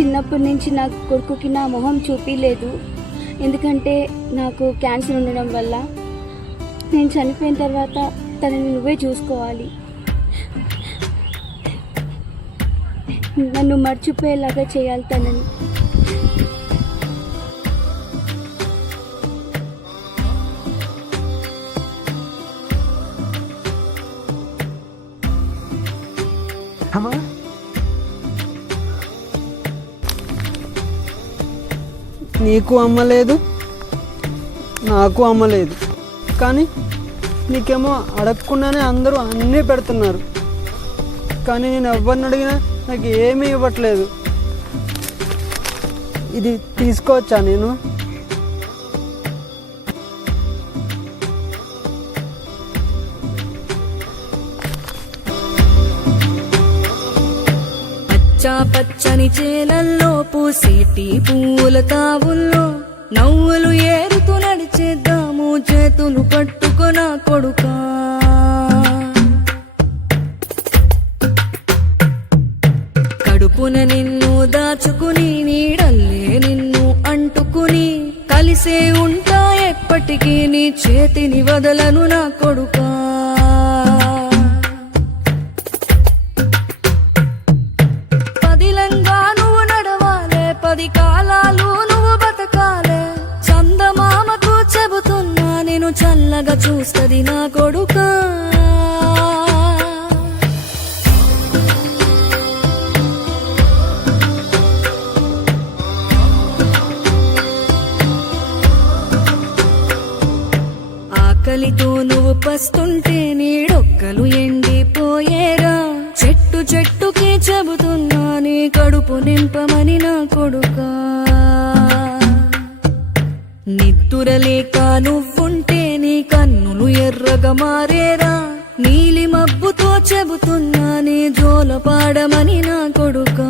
చిన్నప్పటి నుంచి నా కొడుకుకి నా మొహం చూపించలేదు. ఎందుకంటే నాకు క్యాన్సర్ ఉండడం వల్ల. నేను చనిపోయిన తర్వాత తనని నువ్వే చూసుకోవాలి. నన్ను మర్చిపోయేలాగా చేయాలి తనని. అమ్మా, నీకు అమ్మ లేదు, నాకు అమ్మ లేదు. కానీ నీకేమో అడగకుండానే అందరూ అన్నీ పెడుతున్నారు. కానీ నేను ఎవరిని అడిగినా నాకు ఏమీ ఇవ్వట్లేదు. ఇది తీసుకోవచ్చా నేను? పచ్చని చేలల్లో పూసేటి పూల తావుల్లో నవ్వులు ఏరుతూ నడిచేద్దాము చేతులు పట్టుకొన కొడుకా. కడుపున నిన్ను దాచుకుని నీడల్లే నిన్ను అంటుకుని కలిసే ఉంటా ఎప్పటికీ నీ చేతిని వదలను నా కొడుకా. కాలాలు నువ్వు బతకాలే చందమామకు చెబుతున్నా నేను చల్లగా చూస్తది నా కొడుకా. ఆకలితో నువ్వు పస్తుంటే నీడొక్కలు ఎండిపోయేరా. చెట్టుకి చెబుతున్నా నీ కడుపు నింపమని నా కొడుకా. నిద్దురలేక నువ్వుంటే నీ కన్నులు ఎర్రగా మారేరా. నీలి మబ్బుతో చెబుతున్నా నీ జోల పాడమని నా కొడుకా.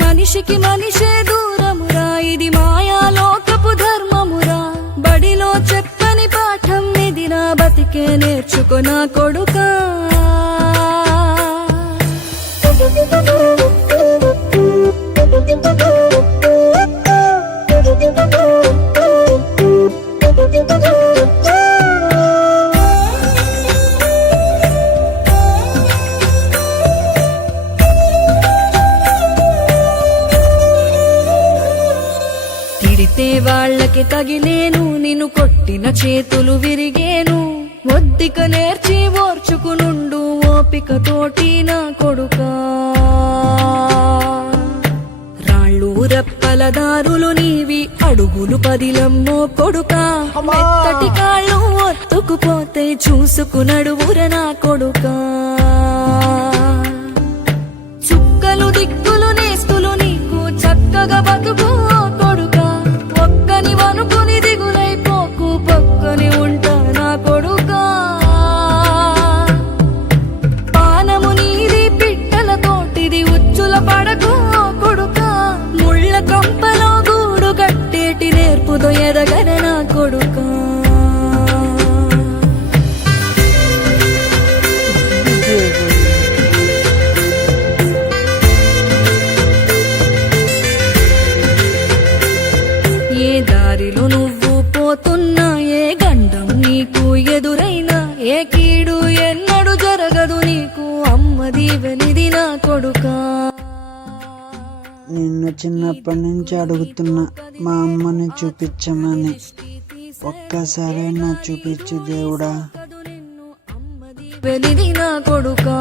మనిషికి మనిషే దూరమురా, ఇది మాయాలోకపు ధర్మమురా. బడిలో చెప్పని పాఠం ఇది నా బతికే నేర్చుకో నా కొడుకా. తిడితే వాళ్ళకి తగిలేను, నిన్ను కొట్టిన చేతులు విరిగేను. ఒద్దిక నేర్చి ఓర్చుకునుండు ఓపిక తోటి నా కొడుకా. రాళ్ళు రెప్పల దారులు నీవి, అడుగులు పదిలమ్మో కొడుకా. మెత్తటి కాళ్ళు ఒత్తుకుపోతే చూసుకునడువుర నా కొడుకా. చుక్కలు దిక్కులు నేస్తులు నీకు చక్కగా బతుకు కొడుకా. ఒక్కని వనుకుని దిగులైపోకు, పక్కని ఉంటా నా కొడుకా. పానము నీది పిట్టల తోటిది, ఉచ్చుల పడకు కొడుకా. ముళ్ళ కంపలో గూడు కట్టేటి నేర్పుతో ఎదగన నా కొడుకా. ఏ దారిలో నువ్వు పోతున్నా, ఏ గండం నీకు ఎదురైనా, ఏ కీడు ఎన్నడు జరగదు నీకు అమ్మ దీవెనిది నా కొడుకా. నిన్ను చిన్నప్పటి నుంచి అడుగుతున్నా మా అమ్మని చూపించమని. ఒక్కసారైనా చూపించు దేవుడా. నా కొడుకా.